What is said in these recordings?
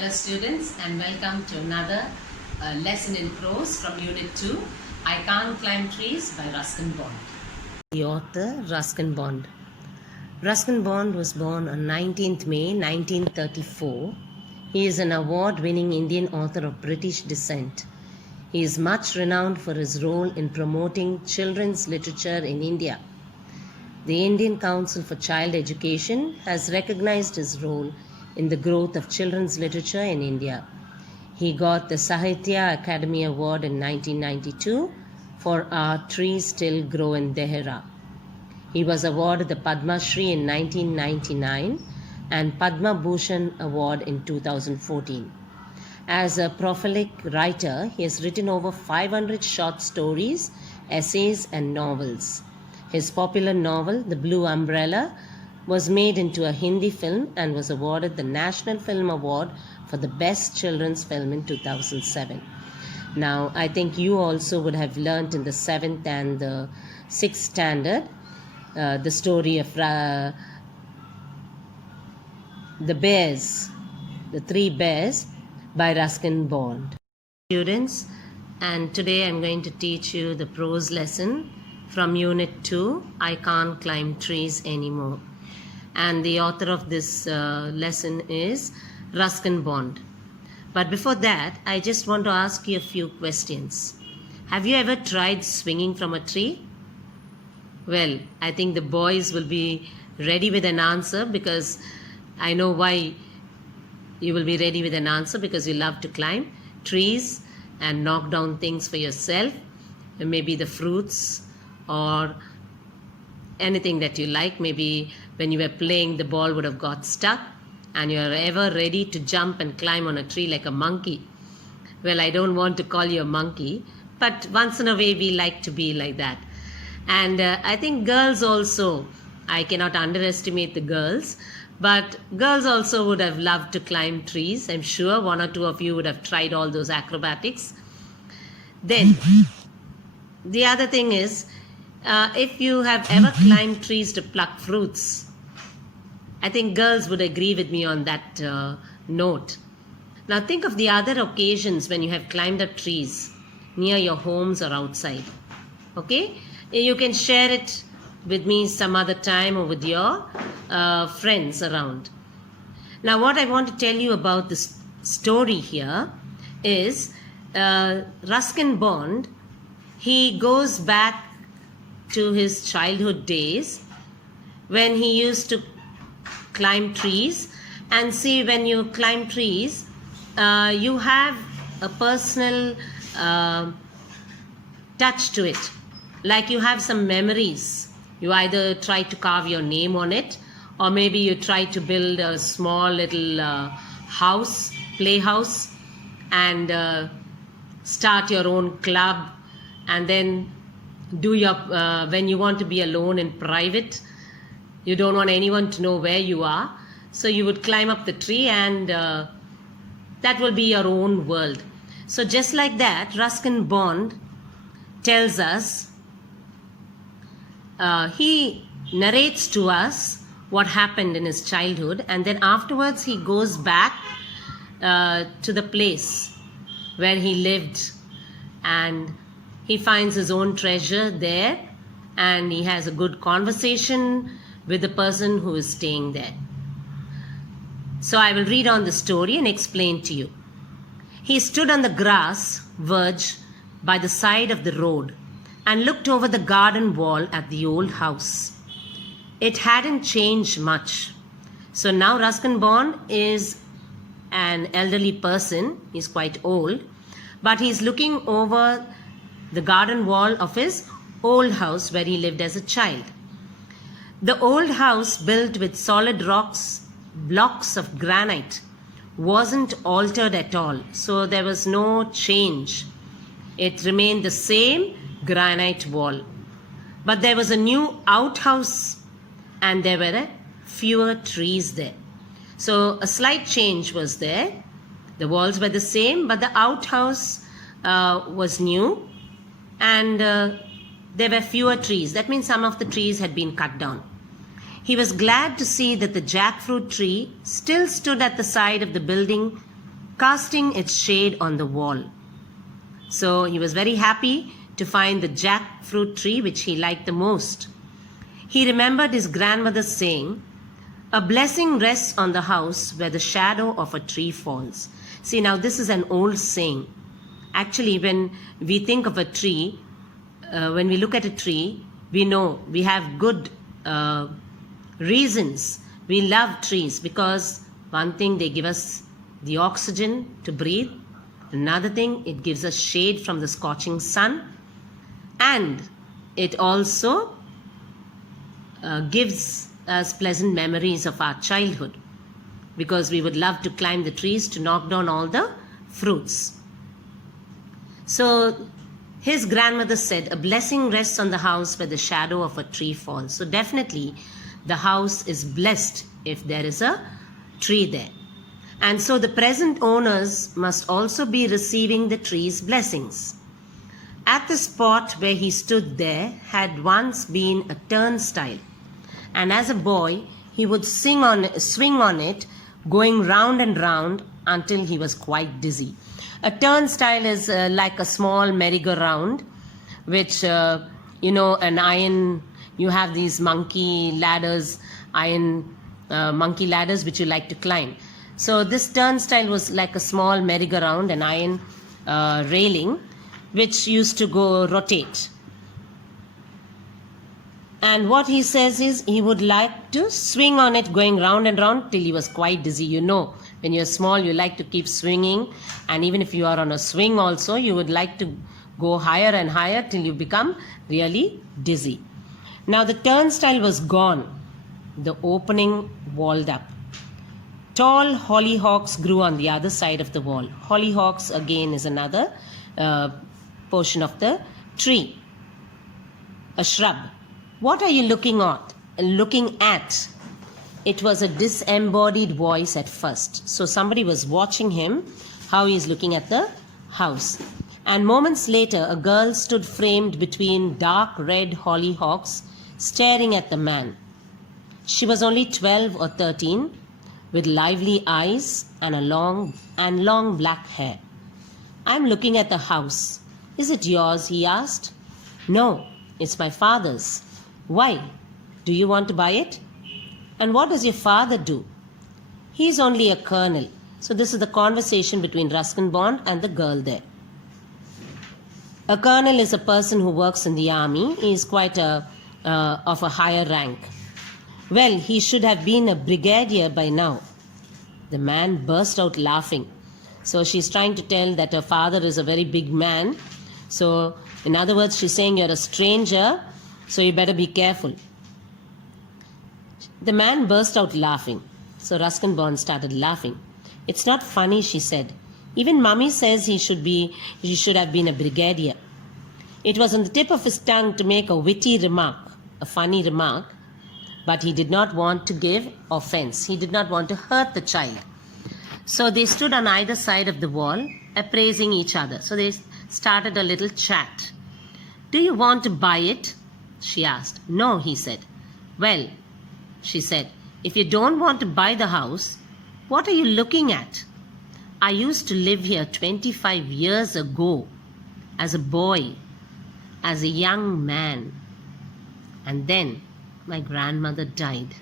Hello students, and welcome to another lesson in prose from Unit 2, I Can't Climb Trees by Ruskin Bond. The author, Ruskin Bond. Ruskin Bond was born on 19th May 1934. He is an award-winning Indian author of British descent. He is much renowned for his role in promoting children's literature in India. The Indian Council for Child Education has recognized his role in the growth of children's literature in India. He got the Sahitya Academy Award in 1992 for Our Trees Still Grow in Dehra. He was awarded the Padma Shri in 1999 and Padma Bhushan Award in 2014. As a prolific writer, he has written over 500 short stories, essays, and novels. His popular novel, The Blue Umbrella, was made into a Hindi film and was awarded the National Film Award for the Best Children's Film in 2007. Now, I think you also would have learnt in the 7th and the 6th standard the story of the bears, the three bears by Ruskin Bond. Students, and today I'm going to teach you the prose lesson from Unit 2, I Can't Climb Trees Anymore. And the author of this lesson is Ruskin Bond. But before that, I just want to ask you a few questions. Have you ever tried swinging from a tree? Well, I think the boys will be ready with an answer, because I know why you will be ready with an answer, because you love to climb trees and knock down things for yourself, maybe the fruits or anything that you like. Maybe when you were playing, the ball would have got stuck and you are ever ready to jump and climb on a tree like a monkey. Well, I don't want to call you a monkey, but once in a way we like to be like that. And I think girls also, I cannot underestimate the girls, but girls also would have loved to climb trees. I'm sure one or two of you would have tried all those acrobatics. Then the other thing is, if you have ever climbed trees to pluck fruits, I think girls would agree with me on that note. Now think of the other occasions when you have climbed up trees near your homes or outside. Okay? You can share it with me some other time or with your friends around. Now what I want to tell you about this story here is Ruskin Bond, he goes back to his childhood days when he used to climb trees. And see, when you climb trees, you have a personal touch to it. Like you have some memories. You either try to carve your name on it, or maybe you try to build a small little house, playhouse, and start your own club, and then do your when you want to be alone in private, you don't want anyone to know where you are, so you would climb up the tree, and that will be your own world. So just like that, Ruskin Bond tells us, he narrates to us what happened in his childhood, and then afterwards he goes back to the place where he lived, and he finds his own treasure there, and he has a good conversation with the person who is staying there. So I will read on the story and explain to you. He stood on the grass verge by the side of the road and looked over the garden wall at the old house. It hadn't changed much. So now Ruskin Bond is an elderly person. He's quite old, but he's looking over the garden wall of his old house where he lived as a child. The old house, built with solid rocks, blocks of granite, wasn't altered at all. So there was no change. It remained the same granite wall. But there was a new outhouse, and there were fewer trees there. So a slight change was there. The walls were the same, but the outhouse was new, and there were fewer trees. That means some of the trees had been cut down. He was glad to see that the jackfruit tree still stood at the side of the building casting its shade on the wall. So he was very happy to find the jackfruit tree which he liked the most. He remembered his grandmother saying, "A blessing rests on the house where the shadow of a tree falls." See, now this is an old saying. Actually, when we think of a tree, when we look at a tree, we know we have good reasons. We love trees because one thing, they give us the oxygen to breathe. Another thing, it gives us shade from the scorching sun. And it also gives us pleasant memories of our childhood, because we would love to climb the trees to knock down all the fruits. So his grandmother said, "A blessing rests on the house where the shadow of a tree falls." So definitely the house is blessed if there is a tree there. And so the present owners must also be receiving the tree's blessings. At the spot where he stood there had once been a turnstile, and as a boy he would swing on it, going round and round until he was quite dizzy. A turnstile is like a small merry-go-round, which, an iron, you have these monkey ladders, monkey ladders which you like to climb. So this turnstile was like a small merry-go-round, an iron railing, which used to go rotate. And what he says is he would like to swing on it, going round and round till he was quite dizzy. You know, when you're small, you like to keep swinging. And even if you are on a swing also, you would like to go higher and higher till you become really dizzy. Now the turnstile was gone, the opening walled up. Tall hollyhocks grew on the other side of the wall. Hollyhocks again is another portion of the tree, a shrub. "What are you looking at?" It was a disembodied voice at first. So somebody was watching him, how he is looking at the house. And moments later, a girl stood framed between dark red hollyhocks, staring at the man. She was only 12 or 13, with lively eyes and long black hair. "I'm looking at the house. Is it yours?" he asked. "No, it's my father's." "Why? Do you want to buy it?" "And what does your father do?" "He's only a colonel." So this is the conversation between Ruskin Bond and the girl there. A colonel is a person who works in the army. He is quite of a higher rank. "Well, he should have been a brigadier by now." The man burst out laughing. So she's trying to tell that her father is a very big man. So in other words, she's saying you're a stranger, so you better be careful. The man burst out laughing. So Ruskin Bond started laughing. "It's not funny," she said. "Even Mummy says he should have been a brigadier." It was on the tip of his tongue to make a witty remark, a funny remark, but he did not want to give offense. He did not want to hurt the child. So they stood on either side of the wall, appraising each other. So they started a little chat. "Do you want to buy it?" she asked. "No," he said. "Well," she said, "if you don't want to buy the house, what are you looking at? I used to live here 25 years ago, as a boy, as a young man. And then my grandmother died,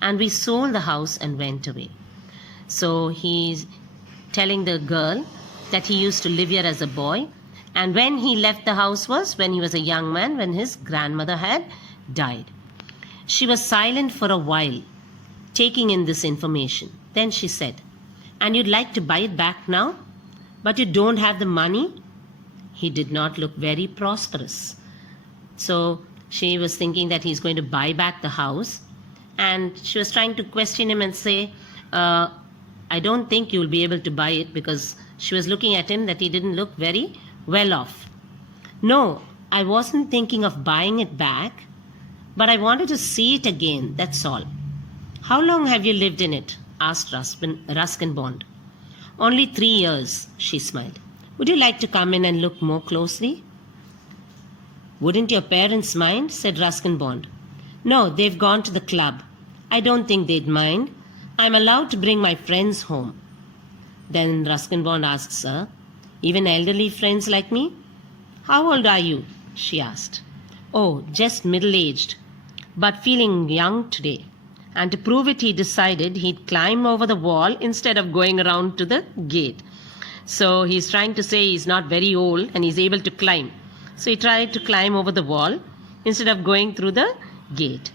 and we sold the house and went away." So he's telling the girl that he used to live here as a boy, and when he left the house was when he was a young man, when his grandmother had died. She was silent for a while, taking in this information. Then she said, "And you'd like to buy it back now? But you don't have the money?" He did not look very prosperous. So she was thinking that he's going to buy back the house, and she was trying to question him and say, "I don't think you'll be able to buy it," because she was looking at him that he didn't look very well off. "No, I wasn't thinking of buying it back, but I wanted to see it again, that's all." "How long have you lived in it?" asked Ruskin Bond. "Only 3 years," she smiled. "Would you like to come in and look more closely?" "Wouldn't your parents mind?" said Ruskin Bond. "No, they've gone to the club. I don't think they'd mind. I'm allowed to bring my friends home." Then Ruskin Bond asks her, "Even elderly friends like me?" "How old are you?" she asked. "Oh, just middle-aged, but feeling young today." And to prove it, he decided he'd climb over the wall instead of going around to the gate. So he's trying to say he's not very old and he's able to climb. So he tried to climb over the wall instead of going through the gate.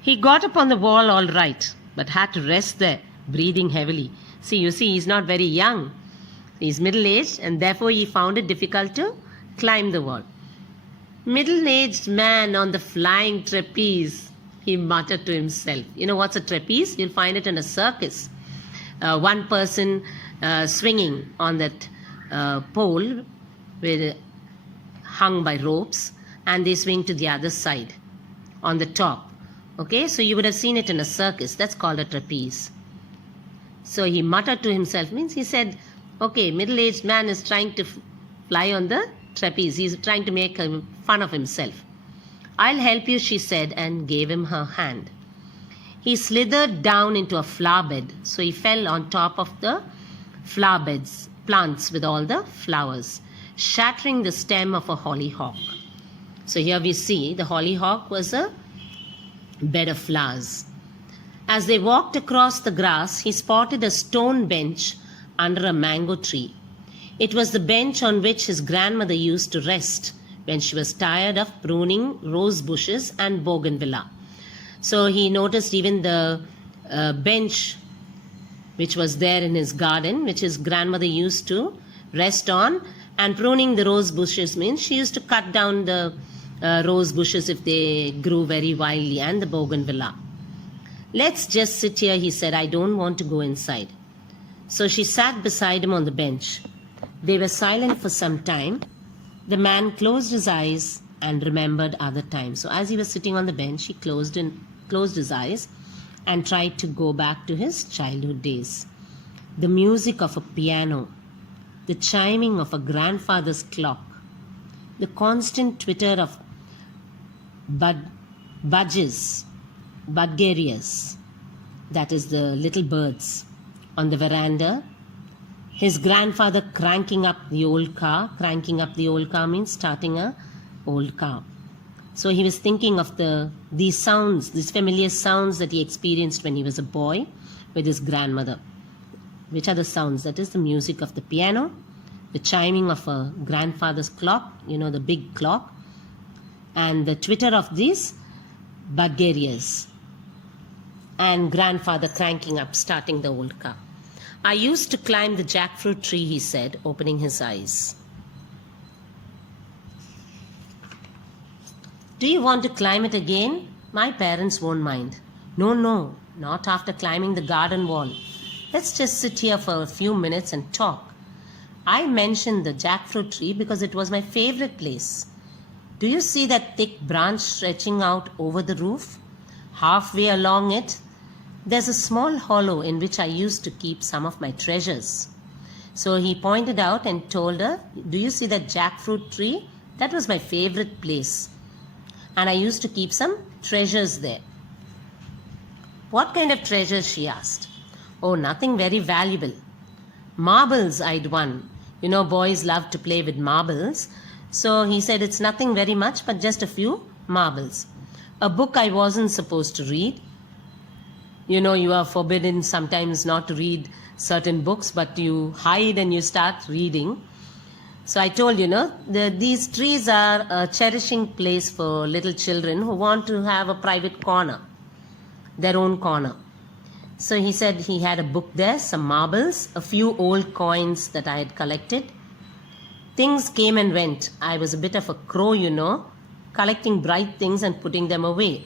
He got up on the wall all right, but had to rest there, breathing heavily. You see, he's not very young. He's middle-aged, and therefore he found it difficult to climb the wall. "Middle-aged man on the flying trapeze," he muttered to himself. You know what's a trapeze? You'll find it in a circus. One person swinging on that pole hung by ropes, and they swing to the other side on the top. Okay, so you would have seen it in a circus. That's called a trapeze. So he muttered to himself, means he said, okay, middle-aged man is trying to fly on the trapeze. He's trying to make fun of himself. "I'll help you," she said, and gave him her hand. He slithered down into a flower bed, so he fell on top of the flower beds, plants with all the flowers, shattering the stem of a hollyhock. So here we see the hollyhock was a bed of flowers. As they walked across the grass, he spotted a stone bench under a mango tree. It was the bench on which his grandmother used to rest when she was tired of pruning rose bushes and bougainvillea. So he noticed even the bench which was there in his garden, which his grandmother used to rest on. And pruning the rose bushes means she used to cut down the rose bushes if they grew very wildly, and the bougainvillea. "Let's just sit here," he said. "I don't want to go inside." So she sat beside him on the bench. They were silent for some time. The man closed his eyes and remembered other times. So as he was sitting on the bench, he closed his eyes and tried to go back to his childhood days. The music of a piano, the chiming of a grandfather's clock, the constant twitter of budgerias, that is the little birds, on the veranda. His grandfather cranking up the old car. Cranking up the old car means starting a old car. So he was thinking of these sounds, these familiar sounds that he experienced when he was a boy with his grandmother. Which are the sounds? That is the music of the piano, the chiming of a grandfather's clock, the big clock, and the twitter of these budgerias, and grandfather cranking up, starting the old car. "I used to climb the jackfruit tree," he said, opening his eyes. "Do you want to climb it again? My parents won't mind." No, not after climbing the garden wall. Let's just sit here for a few minutes and talk. I mentioned the jackfruit tree because it was my favorite place. Do you see that thick branch stretching out over the roof? Halfway along it, there's a small hollow in which I used to keep some of my treasures. So he pointed out and told her, "Do you see that jackfruit tree? That was my favorite place. And I used to keep some treasures there." "What kind of treasures?" she asked. "Oh, nothing very valuable. Marbles I'd won. Boys love to play with marbles. So he said it's nothing very much, but just a few marbles. A book I wasn't supposed to read. You are forbidden sometimes not to read certain books, but you hide and you start reading. So I told these trees are a cherishing place for little children who want to have a private corner, their own corner." So he said he had a book there, some marbles, a few old coins that I had collected. Things came and went. I was a bit of a crow, collecting bright things and putting them away.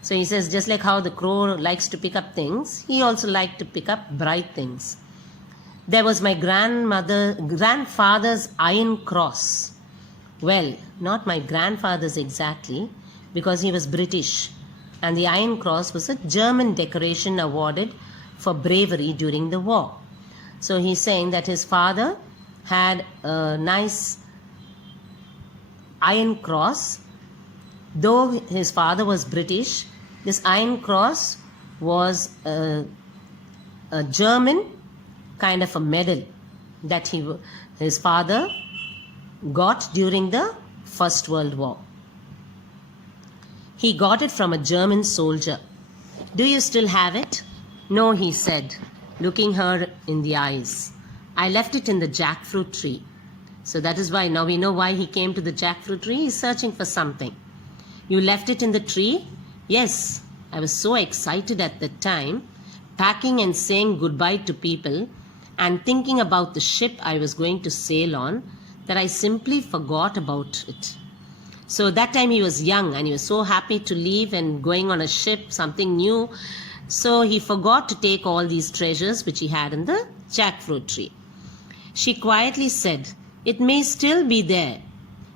So he says, just like how the crow likes to pick up things, he also liked to pick up bright things. There was my grandfather's iron cross. Well, not my grandfather's exactly, because he was British. And the Iron Cross was a German decoration awarded for bravery during the war. So he's saying that his father had a nice Iron Cross. Though his father was British, this Iron Cross was a German kind of a medal that his father got during the First World War. He got it from a German soldier. Do you still have it? No, he said, looking her in the eyes. I left it in the jackfruit tree. So that is why now we know why he came to the jackfruit tree. He's searching for something. You left it in the tree? Yes. I was so excited at the time, packing and saying goodbye to people and thinking about the ship I was going to sail on, that I simply forgot about it. So that time he was young and he was so happy to leave and going on a ship, something new. So he forgot to take all these treasures which he had in the jackfruit tree. She quietly said, it may still be there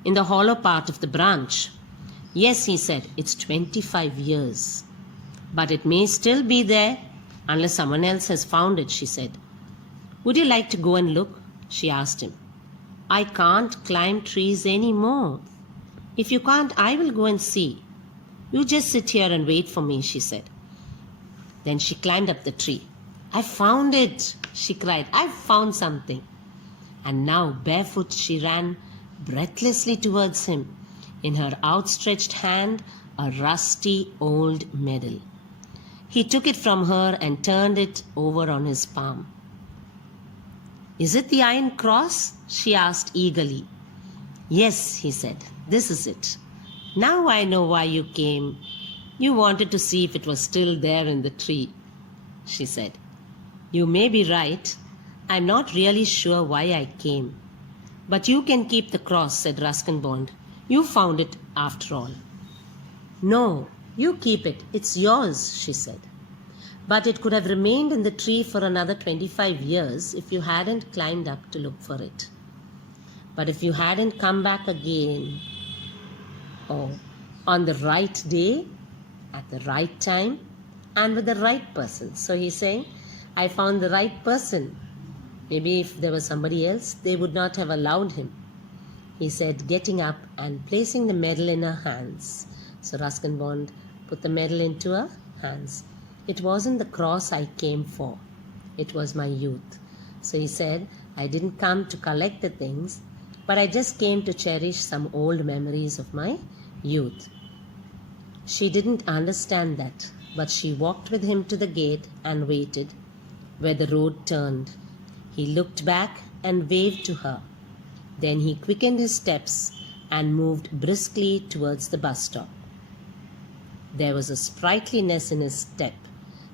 in the hollow part of the branch. Yes, he said, it's 25 years. But it may still be there unless someone else has found it, she said. Would you like to go and look? She asked him. I can't climb trees anymore. If you can't, I will go and see. You just sit here and wait for me, she said. Then she climbed up the tree. I found it, she cried. I found something. And now, barefoot, she ran breathlessly towards him. In her outstretched hand, a rusty old medal. He took it from her and turned it over on his palm. Is it the Iron Cross? She asked eagerly. Yes, he said. This is it. Now I know why you came. You wanted to see if it was still there in the tree, she said. You may be right. I'm not really sure why I came. But you can keep the cross, said Ruskin Bond. You found it after all. No, you keep it. It's yours, she said. But it could have remained in the tree for another 25 years if you hadn't climbed up to look for it. But if you hadn't come back again, on the right day, at the right time, and with the right person. So he's saying, I found the right person. Maybe if there was somebody else, they would not have allowed him. He said, getting up and placing the medal in her hands. So Ruskin Bond put the medal into her hands. It wasn't the cross I came for. It was my youth. So he said, I didn't come to collect the things, but I just came to cherish some old memories of my youth. She didn't understand that, but she walked with him to the gate and waited where the road turned. He looked back and waved to her. Then he quickened his steps and moved briskly towards the bus stop. There was a sprightliness in his step.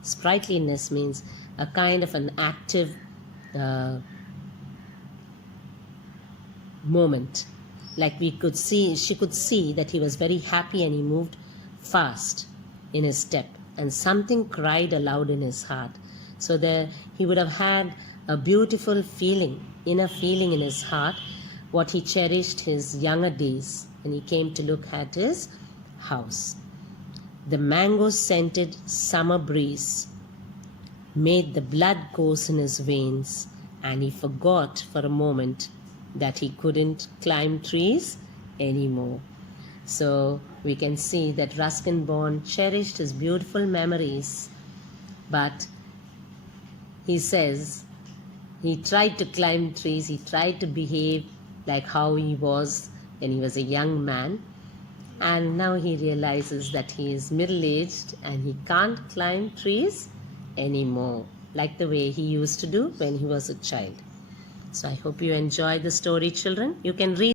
Sprightliness means a kind of an active moment. Like she could see that he was very happy and he moved fast in his step. And something cried aloud in his heart. So there he would have had a beautiful feeling, inner feeling in his heart, what he cherished his younger days when he came to look at his house. The mango-scented summer breeze made the blood course in his veins, and he forgot for a moment that he couldn't climb trees anymore. So we can see that Ruskin Bond cherished his beautiful memories, but he says he tried to climb trees, he tried to behave like how he was when he was a young man, and now he realizes that he is middle-aged and he can't climb trees anymore like the way he used to do when he was a child. So I hope you enjoyed the story, children. You can read